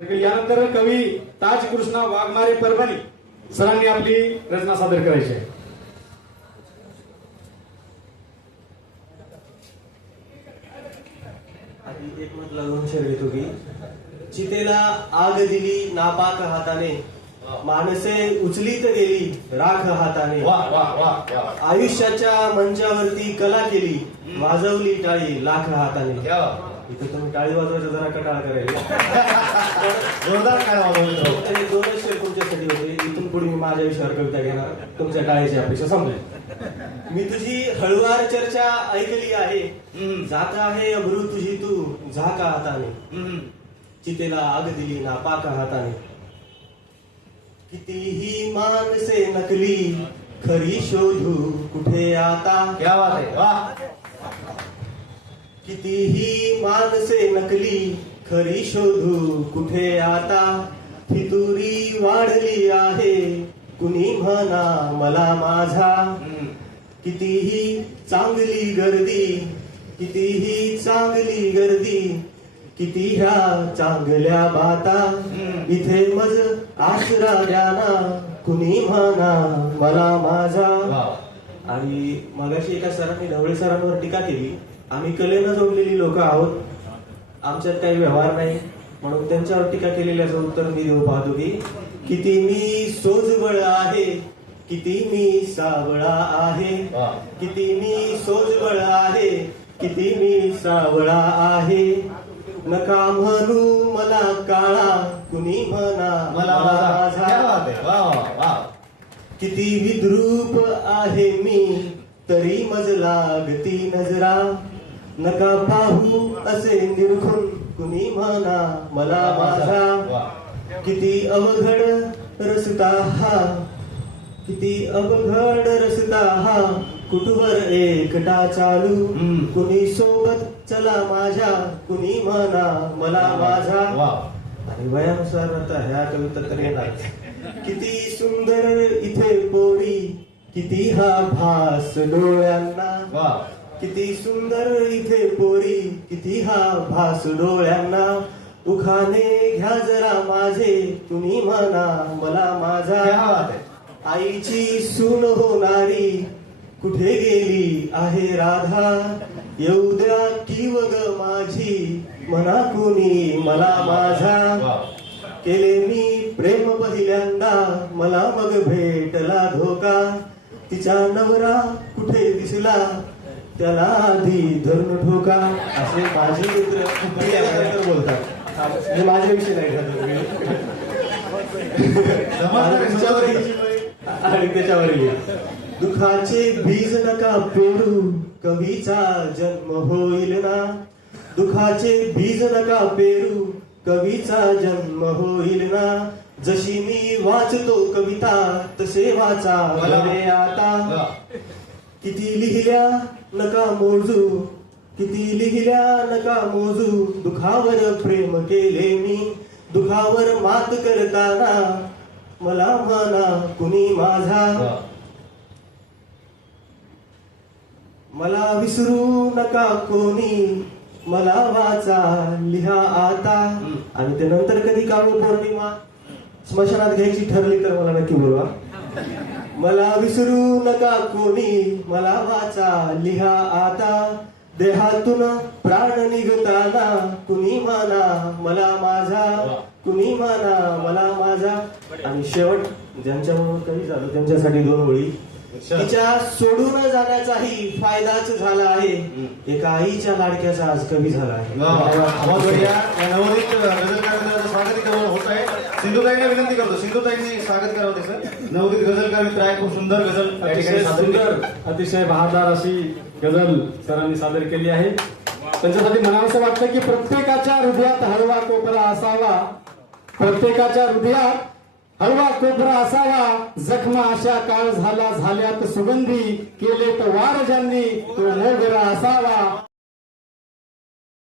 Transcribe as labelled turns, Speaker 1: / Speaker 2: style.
Speaker 1: यानंतर कवी ताज कृष्णा वाघमारे परभणी सरांनी आपली रचना सादर करायची आहे.
Speaker 2: एक मत लावून शेर घेतो की चितेला आग दिली नापाक हाताने. माणसे उचलीत गेली राख हाताने.
Speaker 3: वा वा वा वा.
Speaker 2: आयुष्याच्या मंचावरती कला केली. वाजवली टाळी लाख हाताने. इथं तुम्ही टाळी वाजवायचा जरा कटाळा करायला.
Speaker 3: जोरदार काय वाजवतो
Speaker 2: आणि दोनच शेर तुमच्यासाठी होते. इथून पुढे मी माझ्या विषयावर कविता घेणार. तुमच्या टाळीची अपेक्षा संपली. मी तुझी हळुवार चर्चा ऐकली आहे.
Speaker 3: हम्म.
Speaker 2: जात आहे अभ्रू तुझी तू. झाका हाताने. चितेला आग दिली ना पाका हाताने. कितीही माणसे नकली खरी शोधू कुठे आता?
Speaker 3: क्या बात आहे. वा
Speaker 2: कितीही माणसे नकली खरी शोधू कुठे आता? फितुरी वाढली आहे. कुणी म्हणा मला माझा? कितीही चांगली गर्दी कितीही चांगली गर्दी किती ह्या चांगल्या बाता? इथे मज आसरा द्याना कुणी म्हणा मला माझा? आणि मगाशी एका सरांनी ढवळे सरांवर टीका केली. आम्ही कलेनं जोडलेली लोक आहोत. आमच्यात काही व्यवहार नाही. म्हणून त्यांच्यावर टीका केलेल्याचं उत्तर मी देऊ पाहतो की किती मी सोजवळ आहे. किती मी सावळा आहे. किती मी सोजवळ आहे. किती मी सावळा आहे. नका म्हणू मला काळा कुणी म्हणा
Speaker 3: मला माझा
Speaker 2: किती विद्रूप आहे मी तरी मज लागती नजरा. नका पाहू असे निरखून कुणी म्हणा. मला माझा. किती अवघड रस्ता हा. किती अवघड रस्ता हा. कुठवर एकटा चालू. कुणी सोबत चला माझ्या? कुणी म्हणा मला माझा.
Speaker 3: वा.
Speaker 2: आणि वयानुसार आता ह्या कविता तर येणार. किती सुंदर इथे पोरी. किती हा भास डोळ्यांना.
Speaker 3: वा.
Speaker 2: किती सुंदर इथे पोरी किती हा भास डोळ्यांना. उखाने घ्या जरा माझे तुम्ही म्हणा मला माझा. आईची सून होणारी कुठे गेली आहे राधा? येऊ द्या की वग माझी म्हणा कुणी मला माझा. केले मी प्रेम पहिल्यांदा मला मग भेटला धोका. तिचा नवरा कुठे दिसला? त्याला आधी धरून ठोका. असे माझे मित्र बोलतात. हे माझ्याविषयी नाही आणि त्याच्यावर. दुखाचे बीज नका पेरू. कवीचा जन्म होईल ना. दुखाचे बीज नका पेरू. कवीचा जन्म होईल ना. जशी मी वाचतो कविता तसे वाचा. आता. किती लिहिल्या नका मोजू? किती लिहिल्या नका मोजू? दुखावर प्रेम केले मी. दुखावर मात करताना मला म्हणा कुणी माझा? मला विसरू नका कोणी. मला वाचा लिहा आता. आणि ते नंतर कधी काळू पौर्णिमा स्मशानात घ्यायची ठरली तर मला नक्की बोलवा. मला विसरू नका कोणी. मला वाचा लिहा आता. देहातून प्राण निघताना कुणी माना मला माझा. कुणी माना मला माझा. आणि शेवट ज्यांच्यामुळे काही झालं त्यांच्यासाठी दोन ओळी. तिच्या सोडून जाण्याचाही फायदाच झाला आहे. एका आईच्या लाडक्याचा आज कमी झाला
Speaker 3: आहे. सिंधुताईंना विनंती करतो. सिंधुताईंनी स्वागत करावं ते सर नवोदित गझलकार मित्र आहे? खूप सुंदर गझल त्या ठिकाणी
Speaker 1: अतिशय
Speaker 3: सादर केली.
Speaker 1: सुंदर अतिशय बहादार अशी गझल सरांनी सादर केली आहे. त्यांच्यासाठी म्हणावंसं वाटतं की प्रत्येकाच्या हृदयात हळवा कोपरा असावा. प्रत्येकाच्या हृदयात हळवा कोपरा असावा. जखमा अशा काळ झाला झाल्यात सुगंधी. केलेत वार ज्यांनी तो मोगरा असावा.